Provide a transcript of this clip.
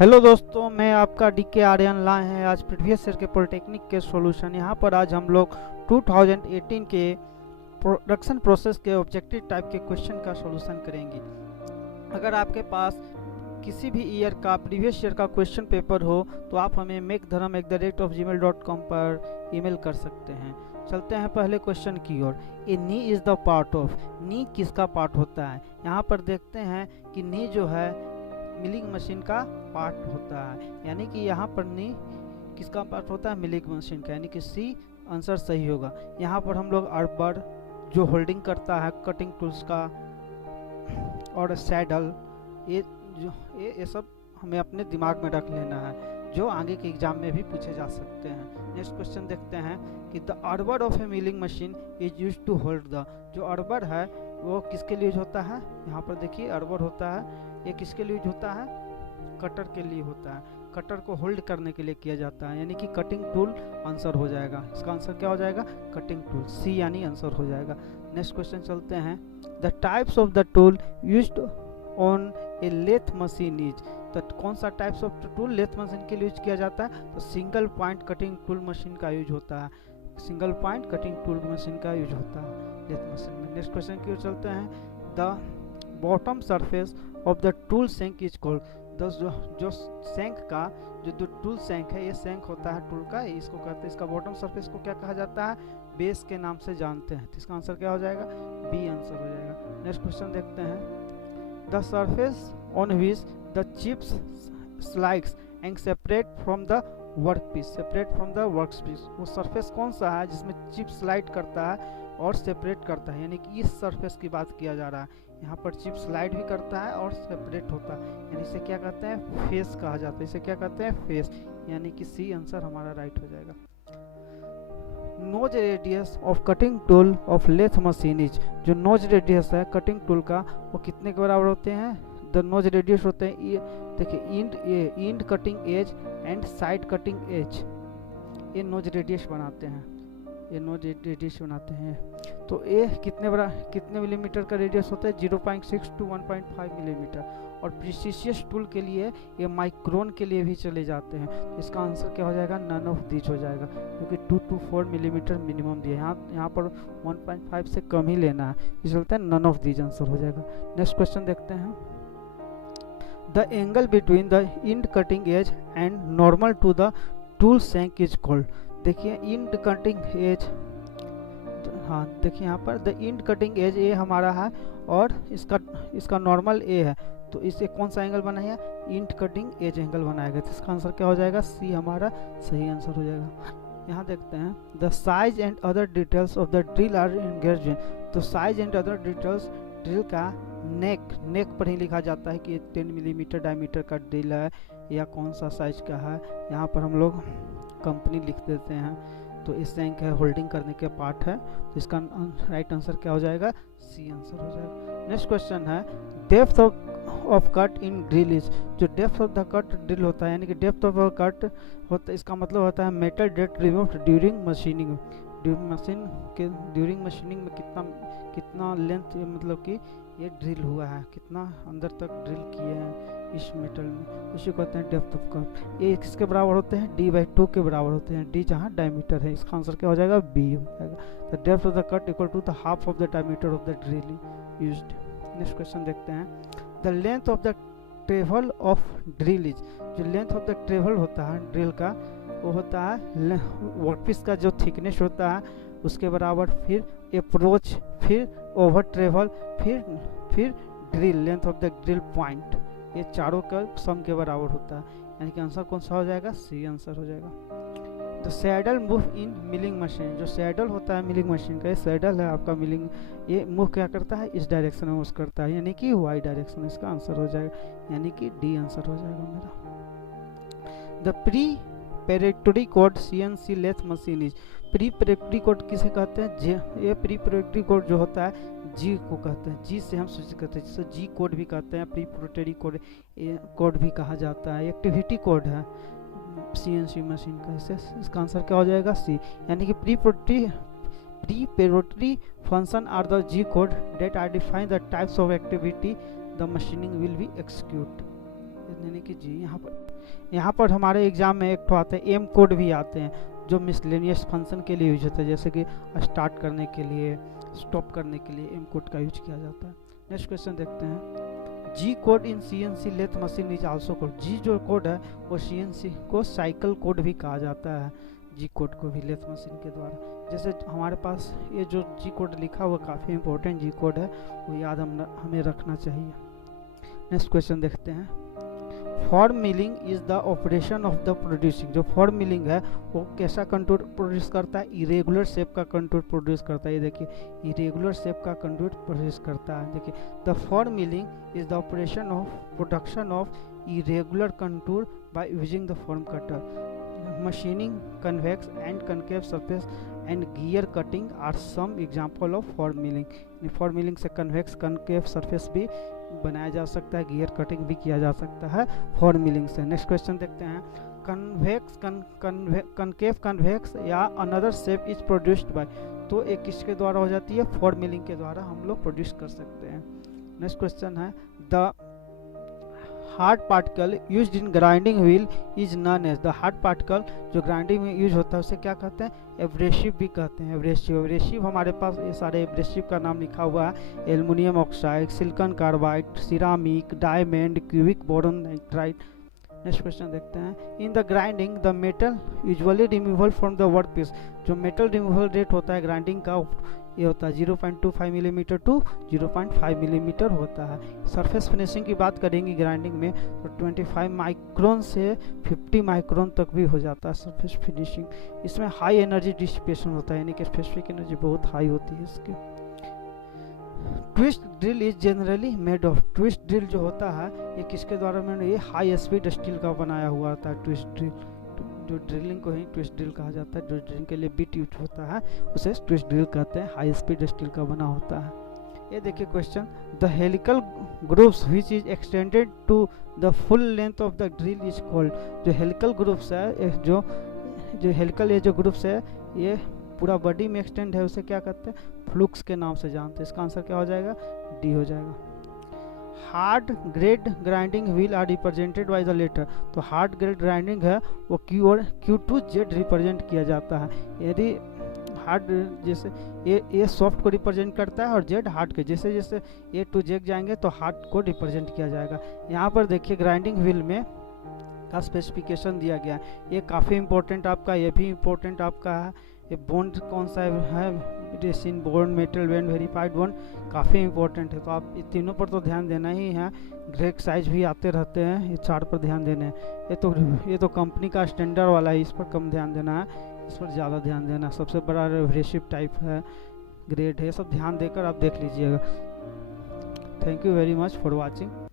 Hello दोस्तों, मैं आपका डीके आर्यन लाए हैं आज प्रीवियस ईयर के पॉलिटेक्निक के सॉल्यूशन। यहाँ पर आज हम लोग 2018 के प्रोडक्शन प्रोसेस के ऑब्जेक्टिव टाइप के क्वेश्चन का सॉल्यूशन करेंगे। अगर आपके पास किसी भी ईयर का प्रीवियस ईयर का क्वेश्चन पेपर हो तो आप हमें mekdharam@gmail.com पर ईमेल कर सकते हैं। चलते हैं पहले क्वेश्चन की ओर। ए नी इज़ द पार्ट ऑफ, नी किसका पार्ट होता है? यहाँ पर देखते हैं कि नी जो है मिलिंग मशीन का पार्ट होता है, यानी कि यहाँ पर नी किसका पार्ट होता है? मिलिंग मशीन का, यानी कि सी आंसर सही होगा। यहाँ पर हम लोग अर्बर जो होल्डिंग करता है कटिंग टूल्स का और सैडल, ये सब हमें अपने दिमाग में रख लेना है, जो आगे के एग्जाम में भी पूछे जा सकते हैं। नेक्स्ट क्वेश्चन देखते हैं कि the arbor of a milling machine is use to hold the, जो अर्बर है वो किसके लिए यूज होता है? यहाँ पर देखिए अर्बर होता है, ये किसके लिए यूज होता है? कटर के लिए होता है, कटर को होल्ड करने के लिए किया जाता है, यानी कि कटिंग टूल आंसर हो जाएगा। इसका आंसर क्या हो जाएगा? कटिंग टूल, सी यानी आंसर हो जाएगा। नेक्स्ट क्वेश्चन चलते हैं। The types of the tool used on a lathe machine is, तो कौन सा types of tool lathe machine के लिए यूज किया जाता है? तो single point cutting tool machine का यूज होता है, single point cutting tool machine का यूज होता है लेथ मशीन में। नेक्स्ट क्वेश्चन की ओर चलते हैं। The bottom surface of the tool shank is called, जो सैंक का जो टूल सैंक है, ये सैंक होता है टूल का, इसको कहते हैं, इसका बॉटम सरफेस को क्या कहा जाता है? बेस के नाम से जानते हैं। तो इसका आंसर क्या हो जाएगा? बी आंसर हो जाएगा। नेक्स्ट क्वेश्चन देखते हैं। The surface on which the chips slides and separate from the workpiece, separate from the workpiece, वो सरफेस कौन सा है जिसमें चिप स्लाइड करता है और सेपरेट करता है? यानी कि इस सरफेस की बात किया जा रहा है। यहाँ पर चिप स्लाइड भी करता है और सेपरेट होता है, यानी इसे क्या कहते हैं? फेस कहा जाता है। इसे क्या कहते हैं? फेस, यानी कि सी आंसर हमारा राइट हो जाएगा। Nose radius of cutting tool of lathe machine is, जो नोज रेडियस है कटिंग टूल का वो कितने के बराबर होते हैं? द नोज रेडियस होते हैं, ये देखिए end cutting edge and side cutting edge, ये नोज रेडियस बनाते हैं, ये नोज रेडियस बनाते हैं। तो ये कितने मिलीमीटर का रेडियस होता है? 0.6 to 1.5 मिलीमीटर। और प्रिसिशियस टूल के लिए ये माइक्रोन के लिए भी चले जाते हैं। तो इसका आंसर क्या हो जाएगा? नन ऑफ दीज हो जाएगा, क्योंकि 2 to 4 मिलीमीटर मिनिमम दिया है, यहाँ पर 1.5 से कम ही लेना है, इस चलते नन ऑफ दीज आंसर हो जाएगा। नेक्स्ट क्वेश्चन देखते हैं। The angle between the end cutting edge and normal to the tool shank is called, देखिए इंड कटिंग एज, हाँ देखिए यहाँ पर the end cutting edge A हमारा है और इसका नॉर्मल ए है, तो इससे कौन सा एंगल बना है? इंड कटिंग एज एंगल बनाएगा। तो इसका आंसर क्या हो जाएगा? सी हमारा सही आंसर हो जाएगा। यहाँ देखते हैं। The size and other details of the drill are engaged, तो size and other details drill का नेक पर ही लिखा जाता है कि 10 मिलीमीटर डायमीटर का ड्रिल है या कौन सा साइज का है। यहाँ पर हम लोग कंपनी लिख देते हैं, तो इस सैंक है होल्डिंग करने के पार्ट है, तो इसका राइट आंसर क्या हो जाएगा? सी आंसर हो जाएगा। नेक्स्ट क्वेश्चन है। Depth of cut in drill is, जो depth of the cut drill होता है, यानी कि डेप्थ ऑफ कट होता है, इसका मतलब होता है metal that removed during machining, during machining में कितना लेंथ, मतलब कि ये ड्रिल हुआ है, कितना अंदर तक ड्रिल किए हैं इस मेटल में, उसी को कहते हैं डेप्थ ऑफ कट। ये किसके बराबर होते हैं? d/2 के बराबर होते हैं, d जहाँ डायमीटर है। इसका आंसर क्या हो जाएगा? बी हो जाएगा। The depth of the cut equal to the half of the diameter of the drill used. Next question देखते हैं। The length of the travel of drill is, जो लेंथ ऑफ द ट्रेवल होता है drill का, वो होता है workpiece का जो थिकनेस होता है उसके बराबर, फिर अप्रोच, फिर ओवर ट्रेवल, फिर drill, length of the drill point, ये चारों का सम के बराबर होता है, यानी कि आंसर कौन सा हो जाएगा? सी आंसर हो जाएगा। The saddle move in milling machine, जो सैडल होता है मिलिंग मशीन का, ये सैडल है आपका मिलिंग, ये मूव क्या करता है? इस डायरेक्शन में मूव करता है, यानी कि वाई डायरेक्शन। इसका आंसर हो जाएगा, यानी कि डी आंसर हो जाएगा मेरा। The preparatory code CNC lathe machine is, preparatory code किसे कहते हैं? ये प्री पेरेक्टरी कोड जो होता है जी को कहते हैं, जी से हम सूचित करते हैं, जिसे जी कोड भी कहते हैं, प्री पेरेक्टरी कोड भी कहा जाता है। एक्टिविटी कोड है CNC मशीन का, इसका आंसर क्या हो जाएगा? सी, यानी कि preparatory function are the G code that identify the types of activity the machining will be execute, यानी कि जी यहाँ पर हमारे एग्जाम में एक तो आते हैं एम कोड भी आते हैं, जो मिसलेनियस फंक्शन के लिए यूज होता है, जैसे कि स्टार्ट करने के लिए, स्टॉप करने के लिए एम कोड का यूज किया जाता है। नेक्स्ट क्वेश्चन देखते हैं। G code in CNC lathe machine is also code. G जो कोड है वो CNC को साइकिल कोड भी कहा जाता है, जी कोड को भी लेथ मशीन के द्वारा। जैसे हमारे पास ये जो जी कोड लिखा हुआ काफ़ी इंपॉर्टेंट जी कोड है, वो याद हमें रखना चाहिए। नेक्स्ट क्वेश्चन देखते हैं। Form milling is the operation of the producing. जो फॉर्म मिलिंग है वो कैसा कंटूर प्रोड्यूस करता है? इरेगुलर शेप का कंटूर प्रोड्यूस करता है। ये देखिए इरेगुलर शेप का कंटूर प्रोड्यूस करता है। देखिए the form milling is the operation of production of irregular contour by using the form cutter. Machining, convex and concave surface and gear cutting are some example of form milling. Form milling से convex concave surface भी बनाया जा सकता है, gear cutting भी किया जा सकता है फॉर्म मिलिंग से। नेक्स्ट क्वेश्चन देखते हैं। कन्वेक्स कनकेव कन्वेक्स या another shape is produced by. तो एक किसके द्वारा हो जाती है? फॉर्म मिलिंग के द्वारा हम लोग प्रोड्यूस कर सकते हैं। नेक्स्ट क्वेश्चन है। The hard particle used in grinding wheel is known as. The hard particle जो ग्राइंडिंग में यूज होता है उसे क्या कहते हैं? एब्रेसिव भी कहते हैं। एब्रेसिव हमारे पास ये सारे एब्रेसिव का नाम लिखा हुआ है। Aluminium oxide, silicon carbide, ceramic, diamond, cubic boron nitride. Next question देखते हैं। In the grinding the metal usually removal from the work piece. जो मेटल रिमूवल रेट होता है ग्राइंडिंग का, ये होता है 0.25 मिलीमीटर टू 0.5 मिलीमीटर होता है। सरफेस फिनिशिंग की बात करेंगे ग्राइंडिंग में तो 25 माइक्रोन से 50 माइक्रोन तक भी हो जाता है सरफेस फिनिशिंग। इसमें हाई एनर्जी डिसिपेशन होता है, यानी कि स्पेसिफिक एनर्जी बहुत हाई होती है इसकी। Twist drill is generally made of. Twist drill जो होता है ये किसके द्वारा मेड? ये हाई स्पीड स्टील का बनाया हुआ होता है ट्विस्ट ड्रिल। जो ड्रिलिंग को ही ट्विस्ट ड्रिल कहा जाता है, जो ड्रिलिंग के लिए बिट यूज होता है उसे ट्विस्ट ड्रिल कहते हैं। हाई स्पीड स्टील का बना होता है। ये देखिए question. The helical grooves which is extended to the full length of the drill is called. जो हेलिकल ग्रूव्स है, जो हेलिकल ये जो ग्रूव्स है ये पूरा बॉडी में एक्सटेंड है, उसे क्या कहते हैं? फ्लूक्स के नाम से जानते हैं। इसका आंसर क्या हो जाएगा? डी हो जाएगा। Hard grade grinding wheel are represented by the letter. तो हार्ड ग्रेड ग्राइंडिंग है वो Q और Q2Z रिप्रेजेंट किया जाता है। यदि हार्ड जैसे ये सॉफ्ट को रिप्रेजेंट करता है और जेड हार्ड के, जैसे जैसे ये टू जेड जाएंगे तो हार्ड को रिप्रेजेंट किया जाएगा। यहाँ पर देखिए ग्राइंडिंग व्हील में का स्पेसिफिकेशन दिया गया है। ये काफ़ी इंपॉर्टेंट आपका, ये भी इंपॉर्टेंट आपका है। ये बॉन्ड कौन सा है? Resin bond, metal bond, verified bond, काफ़ी इंपॉर्टेंट है। तो आप इन तीनों पर तो ध्यान देना ही है। ग्रेड साइज भी आते रहते हैं, ये 4 पर ध्यान देना है। ये तो कंपनी का स्टैंडर्ड वाला है, इस पर कम ध्यान देना है, इस पर ज़्यादा ध्यान देना है। सबसे बड़ा एब्रेसिव टाइप है, ग्रेड है, सब ध्यान देकर आप देख लीजिएगा। Thank you very much for watching.